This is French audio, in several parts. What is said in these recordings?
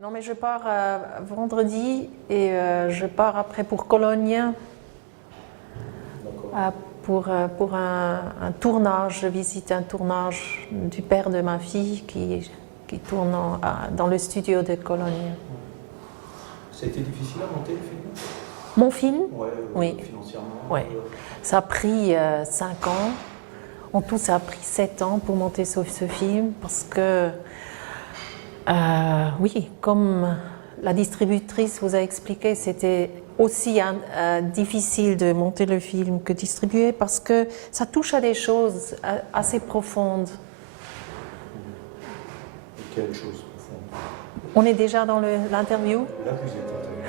Non, mais je pars vendredi et je pars après pour Cologne pour un tournage. Je visite un tournage du père de ma fille qui tourne dans le studio de Cologne. C'était difficile à monter le film? Mon film? Ouais, oui. Financièrement. Ouais. Ça a pris 5 ans. En tout, ça a pris 7 ans pour monter ce film parce que, oui, comme la distributrice vous a expliqué, c'était aussi difficile de monter le film que distribuer parce que ça touche à des choses assez profondes. Et quelle chose profonde? On est déjà dans l'interview? Là, vous êtes interviewé.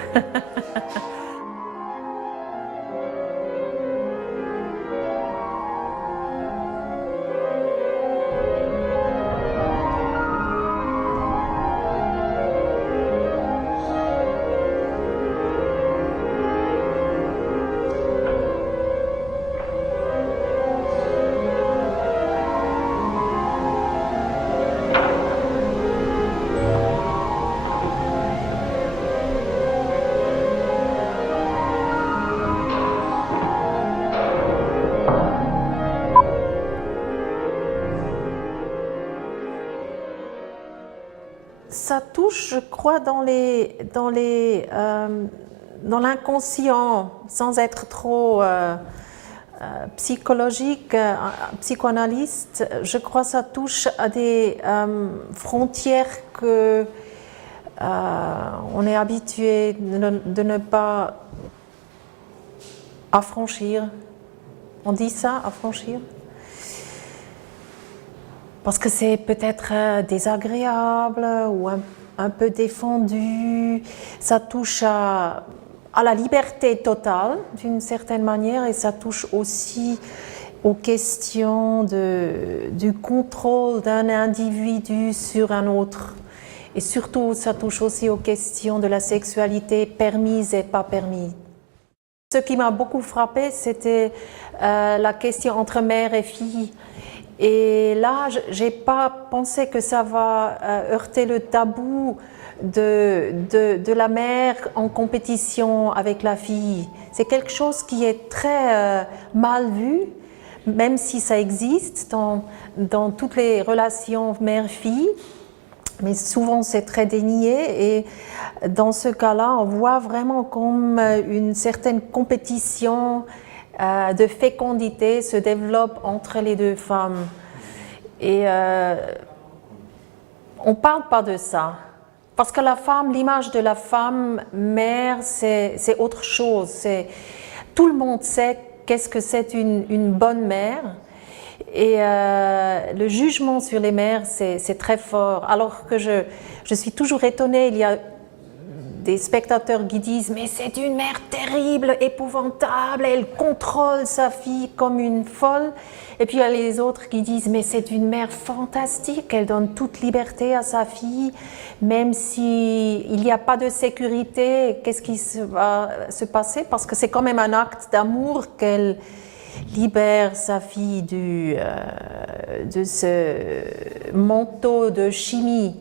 Ça touche, je crois, dans l'inconscient, sans être trop psychologique, psychanalyste. Je crois que ça touche à des frontières que on est habitué de ne pas affranchir. On dit ça, affranchir? Parce que c'est peut-être désagréable ou un peu défendu. Ça touche à la liberté totale d'une certaine manière et ça touche aussi aux questions du contrôle d'un individu sur un autre. Et surtout, ça touche aussi aux questions de la sexualité permise et pas permise. Ce qui m'a beaucoup frappé, c'était la question entre mère et fille. Et là, je n'ai pas pensé que ça va heurter le tabou de la mère en compétition avec la fille. C'est quelque chose qui est très mal vu, même si ça existe dans toutes les relations mère-fille, mais souvent c'est très dénié. Et dans ce cas-là, on voit vraiment comme une certaine compétition de fécondité se développe entre les deux femmes. Et on ne parle pas de ça. Parce que la femme, l'image de la femme mère, c'est autre chose. Tout le monde sait qu'est-ce que c'est une bonne mère. Et le jugement sur les mères, c'est très fort. Alors que je suis toujours étonnée, il y a des spectateurs qui disent « mais c'est une mère terrible, épouvantable, elle contrôle sa fille comme une folle ». Et puis il y a les autres qui disent « mais c'est une mère fantastique, elle donne toute liberté à sa fille, même s'il n'y a pas de sécurité, qu'est-ce qui va se passer ?» Parce que c'est quand même un acte d'amour qu'elle libère sa fille de ce manteau de chimie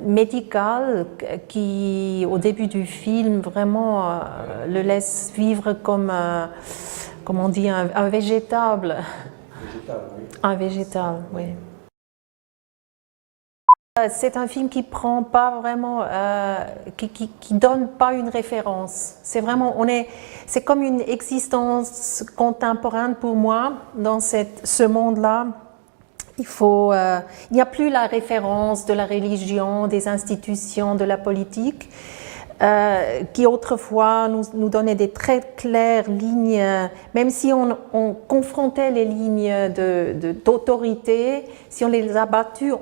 médical qui, au début du film, vraiment le laisse vivre comme, on dit, un végétable. Végétal, oui. Un végétal, oui. C'est un film qui prend pas vraiment, qui donne pas une référence. C'est vraiment, c'est comme une existence contemporaine pour moi dans ce monde-là. Il n'y a plus la référence de la religion, des institutions, de la politique, qui autrefois nous donnait des très claires lignes, même si on confrontait les lignes d'autorité, si on les a battues,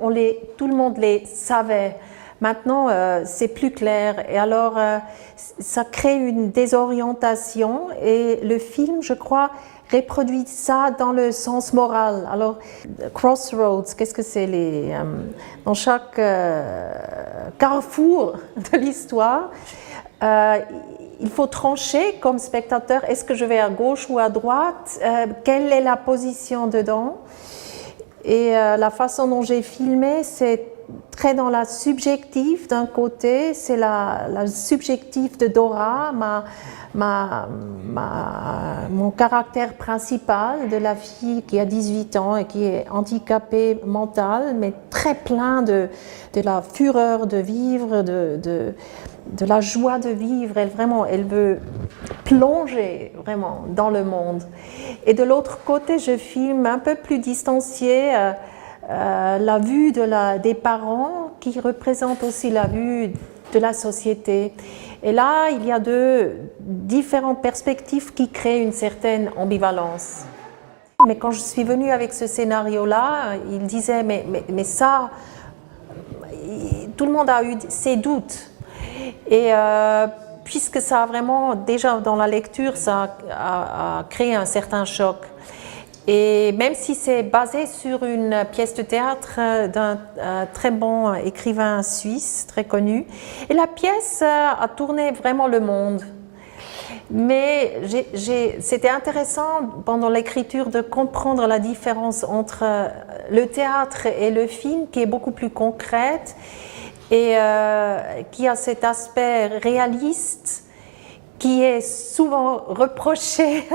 tout le monde les savait. Maintenant, c'est plus clair et alors ça crée une désorientation et le film, je crois, reproduit ça dans le sens moral. Alors, crossroads, qu'est-ce que c'est dans chaque carrefour de l'histoire, il faut trancher comme spectateur, est-ce que je vais à gauche ou à droite, quelle est la position dedans? Et la façon dont j'ai filmé, c'est très dans la subjective d'un côté, c'est la subjective de Dora, mon caractère principal de la fille qui a 18 ans et qui est handicapée mentale, mais très plein de la fureur de vivre, de la joie de vivre. Elle veut plonger vraiment dans le monde. Et de l'autre côté, je filme un peu plus distancié la vue des parents qui représente aussi la vue de la société. Et là, il y a différentes perspectives qui créent une certaine ambivalence. Mais quand je suis venue avec ce scénario-là, il disait, mais ça, tout le monde a eu ses doutes. Et puisque ça a vraiment, déjà dans la lecture, ça a créé un certain choc. Et même si c'est basé sur une pièce de théâtre d'un très bon écrivain suisse, très connu, et la pièce a tourné vraiment le monde. Mais c'était intéressant pendant l'écriture de comprendre la différence entre le théâtre et le film, qui est beaucoup plus concrète et qui a cet aspect réaliste qui est souvent reproché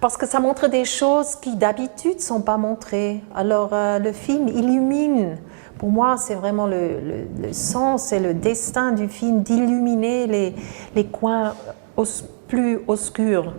parce que ça montre des choses qui d'habitude ne sont pas montrées. Alors le film illumine. Pour moi, c'est vraiment le sens et le destin du film d'illuminer les coins plus obscurs.